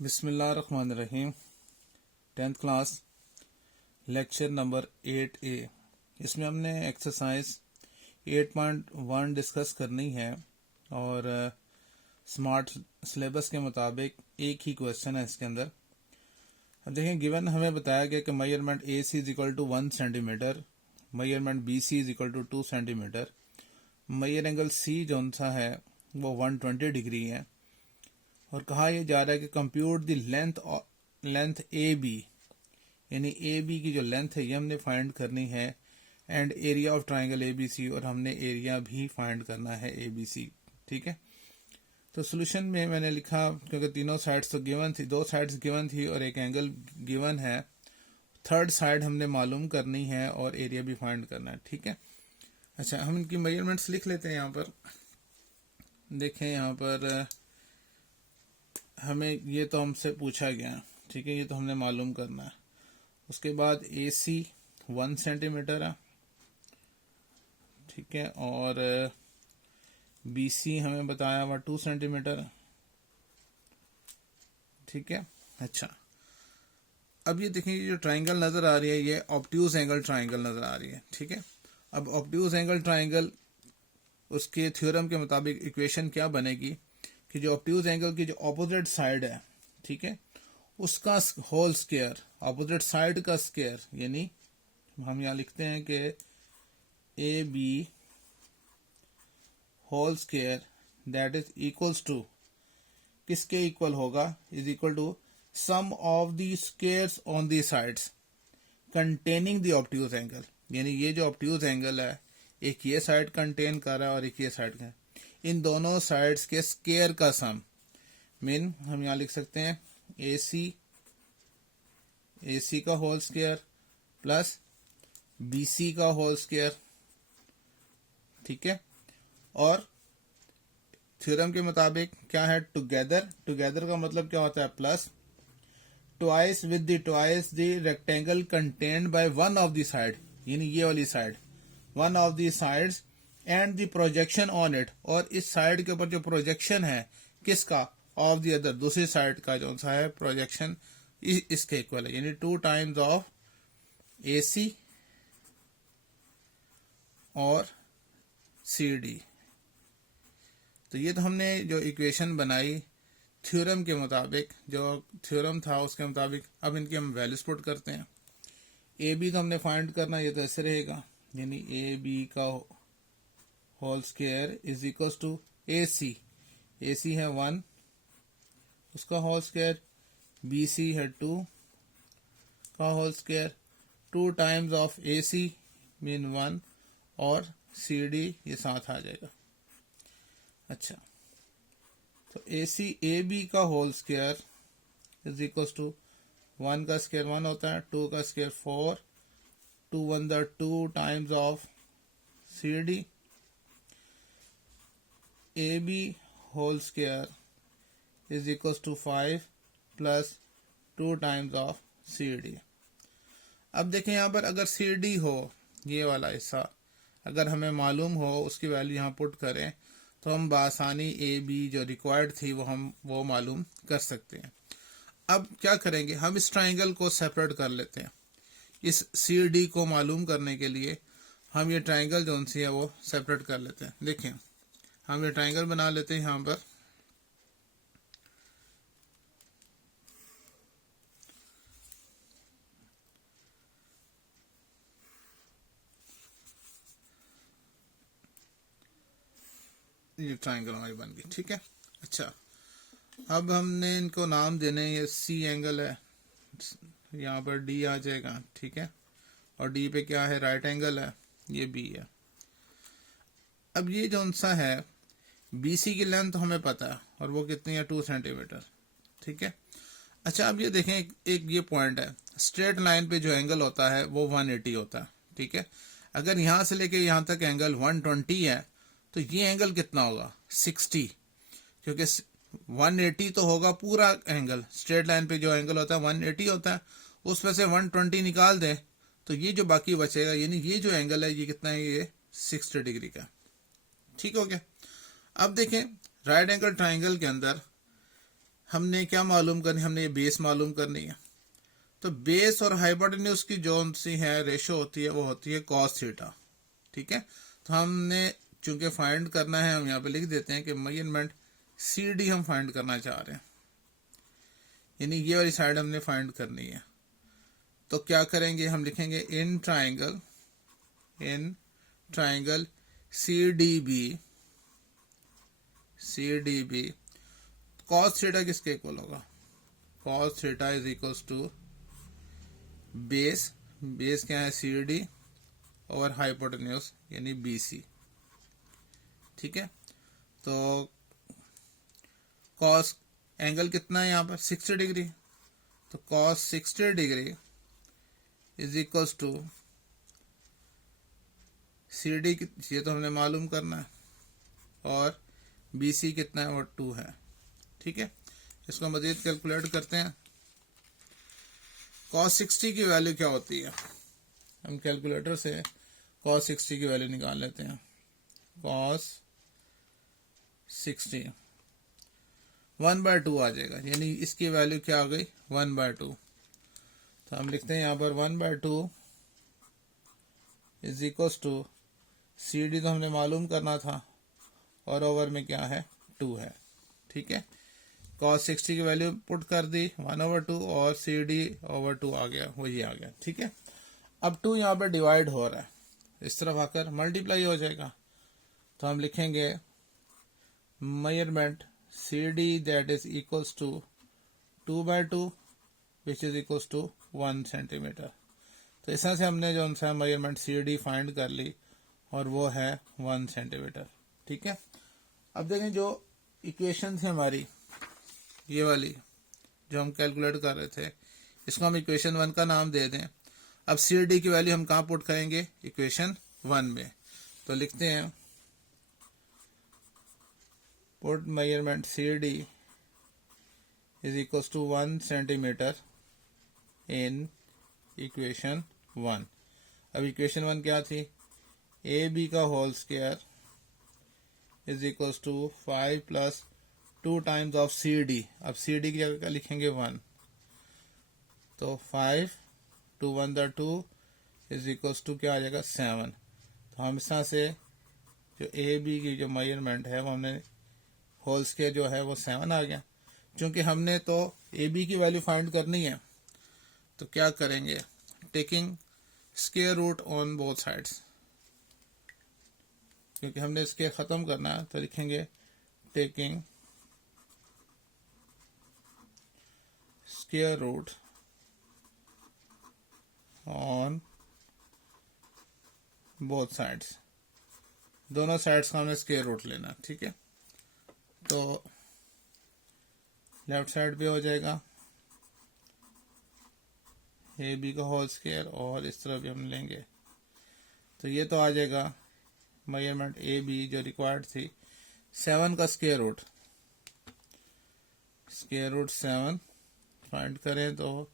बिस्मिल्लाहिर्रहमानिर्रहीम। 10th class lecture number 8A। इसमें हमने एक्सरसाइज 8.1 डिस्कस करनी है और स्मार्ट सिलेबस के मुताबिक एक ही क्वेश्चन है इसके अंदर। अब देखें, गिवन हमें बताया गया कि measurement AC is equal to 1 centimetre, measurement BC is equal to 2 centimetre, measure angle C जो सा है वो 120 डिग्री है और कहा यह जा रहा है कि कंप्यूट द लेंथ AB, यानी AB की जो लेंथ है ये हमने फाइंड करनी है and area of triangle ABC, और हमने एरिया भी फाइंड करना है ABC। ठीक है, तो सोल्यूशन में मैंने लिखा, क्योंकि तीनों साइड्स तो गिवन थी, दो साइड्स गिवन थी और एक एंगल गिवन है, थर्ड साइड हमने मालूम करनी है और एरिया भी फाइंड करना है। ठीक है, अच्छा हम इनकी मेजरमेंट्स लिख लेते हैं। यहाँ पर देखें, यहाँ पर हमें ये तो हमसे पूछा गया, ठीक है, ये तो हमने मालूम करना है। उसके बाद AC 1 सेंटीमीटर है, ठीक है, और BC हमें बताया हुआ 2 सेंटीमीटर है, ठीक है। अच्छा, अब ये देखें, ये जो ट्राइंगल नजर आ रही है ये ऑब्ट्यूज एंगल ट्राइंगल नजर आ रही है, ठीक है। अब ऑब्ट्यूज एंगल ट्राइंगल, उसके थ्योरम के मुताबिक इक्वेशन क्या बनेगी कि जो ऑब्ट्यूज एंगल की जो ऑपोजिट साइड है, ठीक है, उसका होल स्क्वायर, ऑपोजिट साइड का स्क्वायर, यानी हम यहां लिखते हैं कि AB whole square that is equals to, किसके इक्वल होगा, is equal to sum of the squares on the sides containing the obtuse angle. यानी ये जो ऑब्ट्यूज एंगल है, एक ये साइड कंटेन कर रहा है और एक ये साइड का, इन दोनों साइड्स के स्क्वायर का सम, मीन हम यहां लिख सकते हैं AC का होल स्क्वायर प्लस BC का होल स्क्वायर, ठीक है। और थ्योरम के मुताबिक क्या है, टुगेदर का मतलब क्या होता है, plus twice with the twice the rectangle contained by one of the side, यानी ये वाली side, one of the sides and the projection on it, और इस साइड के ऊपर जो प्रोजेक्शन है किसका, ऑफ द अदर, दूसरी साइड का जो सा है प्रोजेक्शन इसके इक्वल है, यानी 2 टाइम्स ऑफ AC और CD। तो ये तो हमने जो इक्वेशन बनाई थ्योरम के मुताबिक, जो थ्योरम था उसके मुताबिक। अब इनकी हम वैल्यूज पुट करते हैं। AB तो हमने फाइंड करना, ये तो ऐसे रहेगा, यानी AB का whole square is equal to AC है 1, उसका होल स्क्वायर, BC है 2 का whole square, 2 times of AC mean 1 और CD ये साथ आ जाएगा। अच्छा, तो AB का whole square is equal to 1 का स्क्वायर 1 होता है, 2 का square 4, 2 1 the 2 times of CD। AB whole square is equal to 5 plus 2 times of CD। अब देखें यहाँ पर, अगर CD हो, ये वाला हिस्सा अगर हमें मालूम हो, उसकी वैल्यू यहाँ पुट करें तो हम बआसानी AB जो रिक्वायर्ड थी वो मालूम कर सकते हैं। अब क्या करेंगे, हम इस ट्राइंगल को सेपरेट कर लेते हैं। इस CD को मालूम करने के लिए हम ये ट्राइंगल जो सी है वो सेपरेट कर लेते हैं। देखें, हम ये ट्राइंगल बना लेते हैं। यहाँ पर ये ट्राइंगल हमारी बन गई, ठीक है। अच्छा, अब हमने इनको नाम देने, ये C एंगल है, यहाँ पर D आ जाएगा, ठीक है, और D पे क्या है, राइट एंगल है, ये B है। अब ये जो सा है BC की लेंथ हमें पता है और वो कितनी है, 2 सेंटीमीटर, ठीक है। अच्छा, अब ये देखें, एक ये पॉइंट है, स्ट्रेट लाइन पे जो एंगल होता है वो 180 होता है, ठीक है। अगर यहां से लेके यहां तक एंगल 120 है तो ये एंगल कितना होगा, 60, क्योंकि 180 तो होगा पूरा एंगल, स्ट्रेट लाइन पे जो एंगल होता है 180 होता है, उसमें से 120 निकाल दें तो ये जो बाकी बचेगा, यानी ये जो एंगल है ये कितना है, ये 60 डिग्री का, ठीक हो गया। अब देखें, राइट एंगल ट्राइंगल के अंदर हमने क्या मालूम करनी, हमने ये बेस मालूम करनी है। तो बेस और हाइपोटेन्यूज की जो सी है रेशो होती है वो होती है कॉस थीटा। ठीक है, तो हमने चूंकि फाइंड करना है, हम यहाँ पे लिख देते हैं कि मेजरमेंट सी डी हम फाइंड करना चाह रहे हैं, यानी ये वाली साइड हमने फाइंड करनी है। तो क्या करेंगे, हम लिखेंगे in triangle C D B cos theta किसके इक्वल होगा, cos theta is equal to base क्या है सी डी और हाइपोटेन्यूज यानी बी सी। ठीक है, तो कॉस एंगल कितना है यहाँ पर 60 डिग्री, तो cos 60 degree is equal to C D, ये तो हमने मालूम करना है, और बी सी कितना है वो 2 है। ठीक है, इसको मजीद कैलकुलेट करते हैं। cos 60 की वैल्यू क्या होती है, हम कैलकुलेटर से cos 60 की वैल्यू निकाल लेते हैं। cos 60 1/2 आ जाएगा, यानी इसकी वैल्यू क्या आ गई 1/2। तो हम लिखते हैं यहाँ पर 1/2 is equal to C D तो हमने मालूम करना था, और ओवर में क्या है 2 है। ठीक है, cos 60 की वैल्यू पुट कर दी 1/2 और सी डी ओवर 2 आ गया, वही आ गया। ठीक है, अब 2 यहाँ पर डिवाइड हो रहा है, इस तरफ आकर मल्टीप्लाई हो जाएगा। तो हम लिखेंगे measurement C D that is equals to 2/2 which is equals to 1 centimetre. तो इस तरह से हमने जो सा मेजरमेंट सी डी फाइंड कर ली, और वो है 1 सेंटीमीटर। ठीक है, अब देखें जो इक्वेशन थी हमारी, ये वाली जो हम कैलकुलेट कर रहे थे, इसको हम इक्वेशन 1 का नाम दे दें। अब सी डी की वैल्यू हम कहाँ पुट करेंगे, इक्वेशन 1 में। तो लिखते हैं put measurement C D is equal to 1 centimetre in equation 1। अब इक्वेशन 1 क्या थी, ए बी का whole square is equal to 5 plus 2 times of C D. अब सी डी की जगह क्या लिखेंगे 1, तो 5 2 1 2 इज इक्वल टू क्या आ जाएगा 7। तो हम इस तरह से जो ए बी की जो मेजरमेंट है वो हमने होल स्क्वायर जो है वो 7 आ गया। क्योंकि हमने तो ए बी की वैल्यू फाइंड करनी है, तो क्या करेंगे, taking square root on both sides, क्योंकि हमने स्क्वायर खत्म करना है, तो लिखेंगे taking square root on both sides, दोनों साइड्स का हमने स्क्वायर रूट लेना। ठीक है, तो लेफ्ट साइड पे हो जाएगा ए बी का होल स्क्वायर, और इस तरफ भी हम लेंगे, तो ये तो आ जाएगा मेजरमेंट ए बी जो रिक्वायर्ड थी 7 का स्क्वायर रूट 7 फाइंड करें तो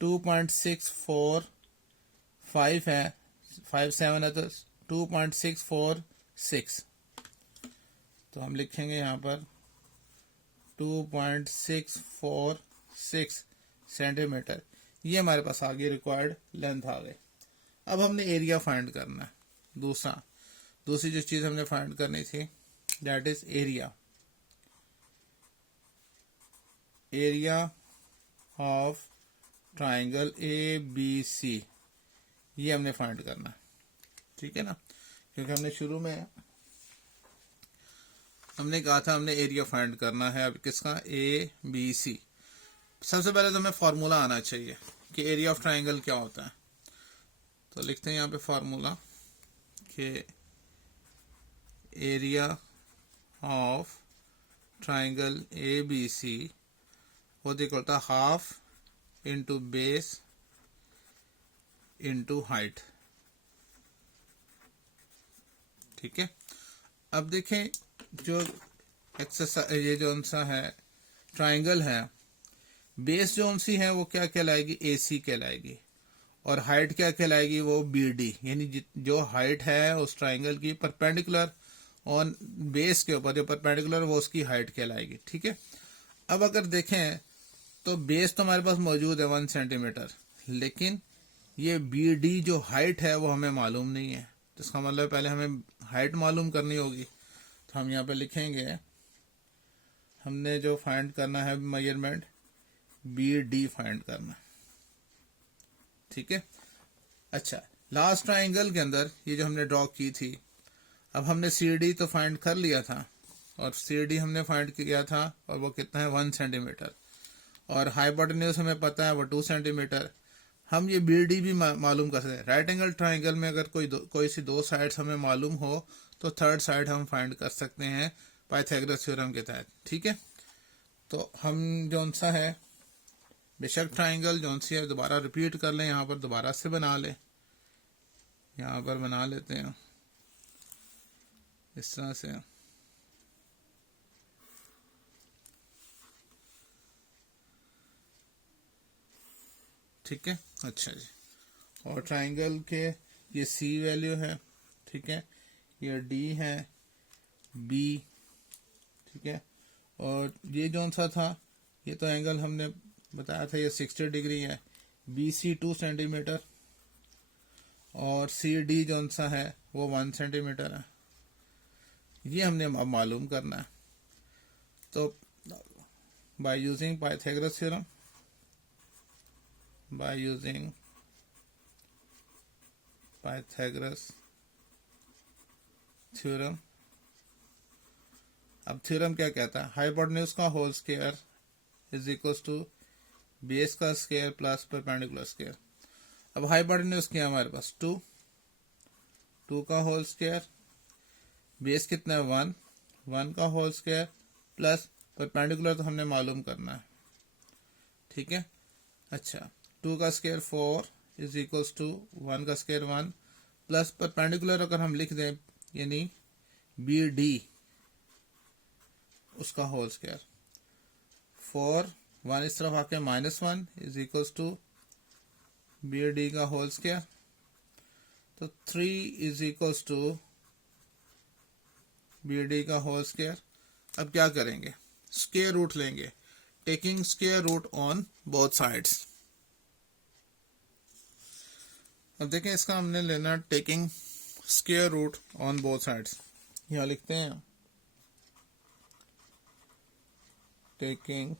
2.645 है, 5 7 है तो 2.646। तो हम लिखेंगे यहाँ पर 2.646 सेंटीमीटर, ये हमारे पास आ गई, रिक्वायर्ड लेंथ आ गई। अब हमने एरिया फाइंड करना है। दूसरी जो चीज हमने फाइंड करनी थी that is area of triangle A B C, ये हमने फाइंड करना है। ठीक है ना, क्योंकि हमने शुरू में हमने कहा था हमने एरिया फाइंड करना है। अब किसका, ए बी सी। सबसे पहले तो हमें फॉर्मूला आना चाहिए कि एरिया ऑफ ट्राइंगल क्या होता है। तो लिखते हैं यहाँ पे फॉर्मूला कि area of triangle A B C वो equal to half into base into height. ठीक है, अब देखें जो एक्सरसाइज ये जो सा है ट्राइंगल है, बेस जो सी है वो क्या कहलाएगी, ए सी कहलाएगी, और हाइट क्या कहलाएगी, वो बी डी, यानी जो हाइट है उस ट्राइंगल की परपेंडिकुलर ऑन बेस के ऊपर जो परपेंडिकुलर वो उसकी हाइट कहलाएगी। ठीक है, अब अगर देखें तो बेस तो हमारे पास मौजूद है 1 सेंटीमीटर, लेकिन ये बी डी जो हाइट है वो हमें मालूम नहीं है। तो इसका मतलब पहले हमें हाइट मालूम करनी होगी। तो हम यहाँ पे लिखेंगे, हमने जो फाइंड करना है मेजरमेंट बी डी फाइंड करना, ठीक है। अच्छा, लास्ट ट्राइंगल के अंदर ये जो हमने ड्रॉ की थी, अब हमने सी डी तो फाइंड कर लिया था, और सी डी हमने फाइंड किया था, और वो कितना है 1 सेंटीमीटर, और हाइपोटेन्यूज हमें पता है वो 2 सेंटीमीटर। हम ये बी डी भी मालूम कर सकते हैं। राइट एंगल ट्राइंगल में अगर कोई सी दो साइड्स हमें मालूम हो तो थर्ड साइड हम फाइंड कर सकते हैं पाइथागोरस थ्योरम के तहत, ठीक है। तो हम जौन सा है बेशक ट्राइंगल जौन सी है दोबारा रिपीट कर लें, यहाँ पर दोबारा से बना लें, यहाँ पर बना लेते हैं इस तरह से। ठीक है, अच्छा जी। और ट्राइंगल के ये सी वैल्यू है, ठीक है, ये डी है, बी, ठीक है, और ये जौन सा था ये तो एंगल हमने बताया था ये 60 डिग्री है, बी सी 2 सेंटीमीटर, और सी डी जौन सा है वो 1 सेंटीमीटर है। ये हमने अब मालूम करना है। तो by using Pythagoras theorem, by using Pythagoras theorem. अब थ्योरम क्या कहता है, हाइपोटेन्यूज का whole square is equal to base का स्क्वायर प्लस परपेंडिकुलर स्क्वायर। अब हाइपोटेन्यूज क्या है हमारे पास 2 का होल स्क्वायर, बेस कितना है 1 का होल स्क्वायर प्लस परपेंडिकुलर तो हमने मालूम करना है, ठीक है। अच्छा, 2 का स्क्वायर 4 इज इक्वल्स टू 1 का स्क्वायर 1 प्लस परपेंडिकुलर अगर हम लिख दें यानी बी डी उसका होल स्क्वायर 4 1 इस तरफ आके -1 is equals to B D का होल स्क्वायर। तो 3 is equals to B D का होल स्क्वायर। अब क्या करेंगे, स्क्वायर रूट लेंगे, taking square root on both sides. अब देखें इसका हमने लेना taking square root on both sides. यहां लिखते हैं taking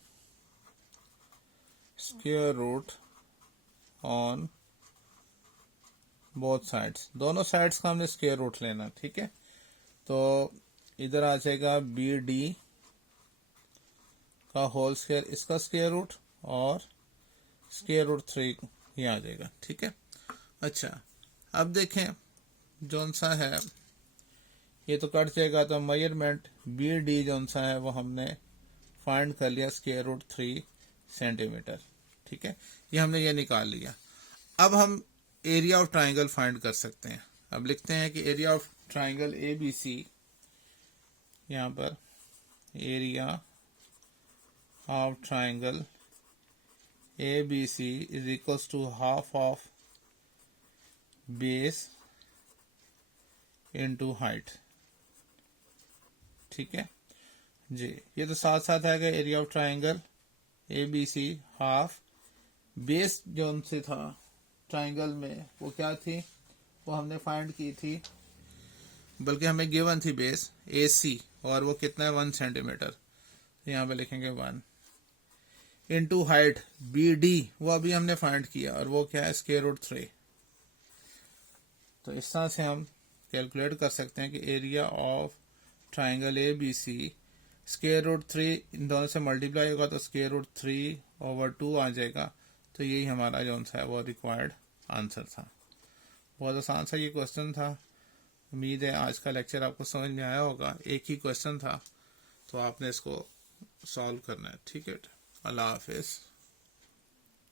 square root on both sides, दोनों साइड्स का हमने स्क्वायर रूट लेना, ठीक है। तो इधर आ जाएगा बी डी का होल स्क्वायर इसका स्क्वायर रूट और स्क्वायर रूट 3 ये आ जाएगा, ठीक है। अच्छा, अब देखें जौन सा है ये तो कट जाएगा, तो मेजरमेंट बी डी जौन सा है वो हमने फाइंड कर लिया स्क्वायर रूट 3 सेंटीमीटर, ठीक है। ये हमने ये निकाल लिया। अब हम एरिया ऑफ ट्राइंगल फाइंड कर सकते हैं। अब लिखते हैं कि area of triangle A B C, यहाँ पर area of triangle A B C is equals to half of base into height, ठीक है जी। ये तो साथ साथ आएगा area of triangle A B C half base जो से था ट्राइंगल में वो क्या थी, वो हमने फाइंड की थी, बल्कि हमें गिवन थी बेस ए सी और वो कितना है 1 सेंटीमीटर। तो यहाँ पे लिखेंगे 1 इनटू हाइट बी डी वो अभी हमने फाइंड किया और वो क्या है स्क्वायर रूट 3। तो इस तरह से हम कैलकुलेट कर सकते हैं कि area of triangle A B C square root 3 इन दोनों से मल्टीप्लाई होगा तो स्क्वायर रूट 3/2 आ जाएगा। तो यही हमारा जो सा है वो रिक्वायर्ड आंसर था। बहुत आसान सा ये क्वेश्चन था। उम्मीद है आज का लेक्चर आपको समझ में आया होगा। एक ही क्वेश्चन था तो आपने इसको सॉल्व करना है, ठीक है। अल्लाह हाफिज।